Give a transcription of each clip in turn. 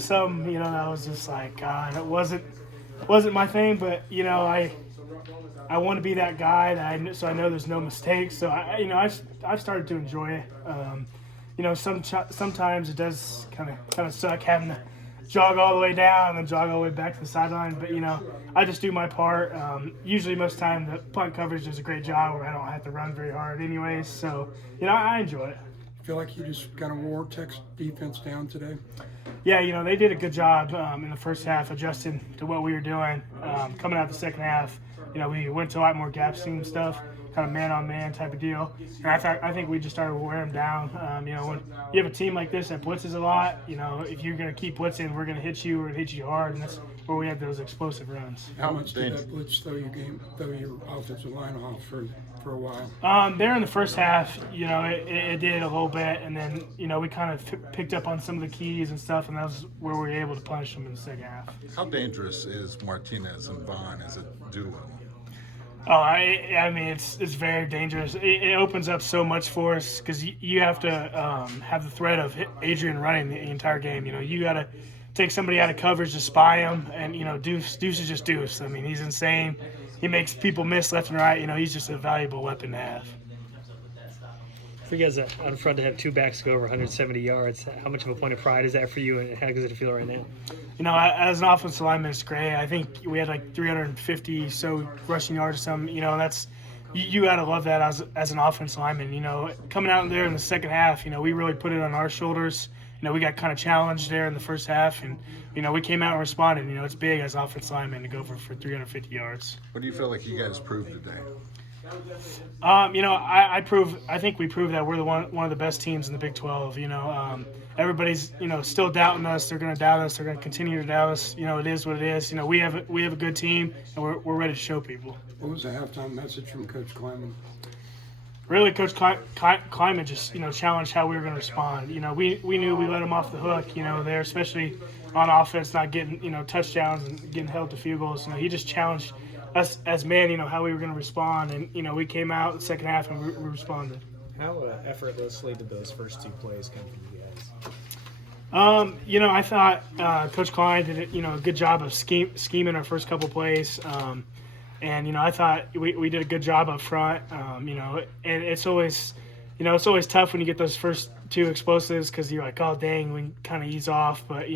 Some, that was just like, God, it wasn't my thing, but, I want to be that guy so I know there's no mistakes. So I've started to enjoy it. Sometimes it does kind of suck having to jog all the way down and then jog all the way back to the sideline. But I just do my part. Usually, most of the time, the punt coverage does a great job where I don't have to run very hard, anyways. So I enjoy it. I feel like you just kind of wore Tech's defense down today. Yeah, they did a good job in the first half adjusting to what we were doing. Coming out the second half, we went to a lot more gap scheme stuff, kind of man-on-man type of deal. And I think we just started wearing them down. When you have a team like this that blitzes a lot, if you're going to keep blitzing, we're going to hit you. We're going to hit you hard, and that's where we had those explosive runs. How much did that blitz throw your offensive line off for a while? There in the first half, it did a little bit, and then we kind of picked up on some of the keys and stuff, and that was where we were able to punish them in the second half. How dangerous is Martinez and Vaughn as a duo? Oh, I mean, it's very dangerous. It opens up so much for us because you have to have the threat of Adrian running the entire game. You got to take somebody out of coverage to spy him, and Deuce is just Deuce. I mean, he's insane. He makes people miss left and right. He's just a valuable weapon to have. For you guys on front to have two backs go over 170 yards, how much of a point of pride is that for you, and how does it feel right now? As an offensive lineman, it's great. I think we had like 350 so rushing yards or something. That's you got to love that as an offensive lineman. Coming out there in the second half, we really put it on our shoulders. We got kind of challenged there in the first half, and we came out and responded. It's big as offensive linemen to go for 350 yards. What do you feel like you guys proved today? I think we proved that we're one of the best teams in the Big 12. Everybody's still doubting us. They're going to doubt us. They're going to continue to doubt us. It is what it is. We have a good team, and we're ready to show people. What was the halftime message from Coach Kleiman? Really, Coach Kleiman just challenged how we were going to respond. We knew we let them off the hook. There, especially on offense, not getting touchdowns and getting held to field goals. He just challenged us as men, how we were going to respond, and we came out the second half and we responded. How effortlessly did those first two plays come from you guys? I thought Coach Klein did a good job of scheming our first couple plays, and I thought we did a good job up front. And it's always tough when you get those first two explosives because you're like, oh dang, we kind of ease off. But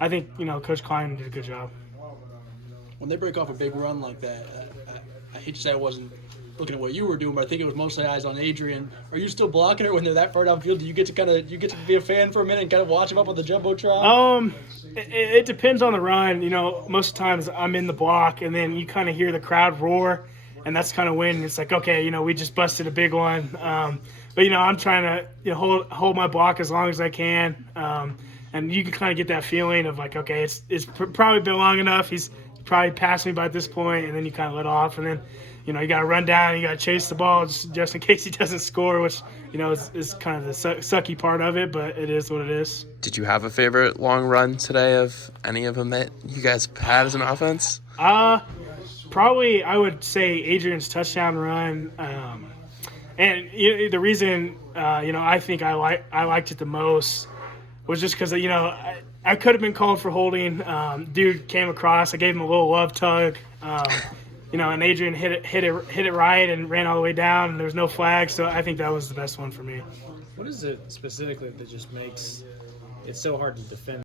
I think Coach Klein did a good job. When they break off a big run like that, I hate to say I wasn't looking at what you were doing, but I think it was mostly eyes on Adrian. Are you still blocking her when they're that far downfield? Do you get to be a fan for a minute and kind of watch them up on the jumbotron? It depends on the run. Most of the times I'm in the block, and then you kind of hear the crowd roar, and that's kind of when it's like, okay, we just busted a big one. But I'm trying to hold my block as long as I can, and you can kind of get that feeling of like, okay, it's probably been long enough. He's probably passed me by this point, and then you kind of let off, and then you got to run down, you got to chase the ball just in case he doesn't score, which is kind of the sucky part of it, but it is what it is. Did you have a favorite long run today of any of them that you guys had as an offense? Probably I would say Adrian's touchdown run, and the reason I think I liked it the most was just because I could have been called for holding. Dude came across. I gave him a little love tug. And Adrian hit it right and ran all the way down, and there was no flag. So I think that was the best one for me. What is it specifically that just makes it so hard to defend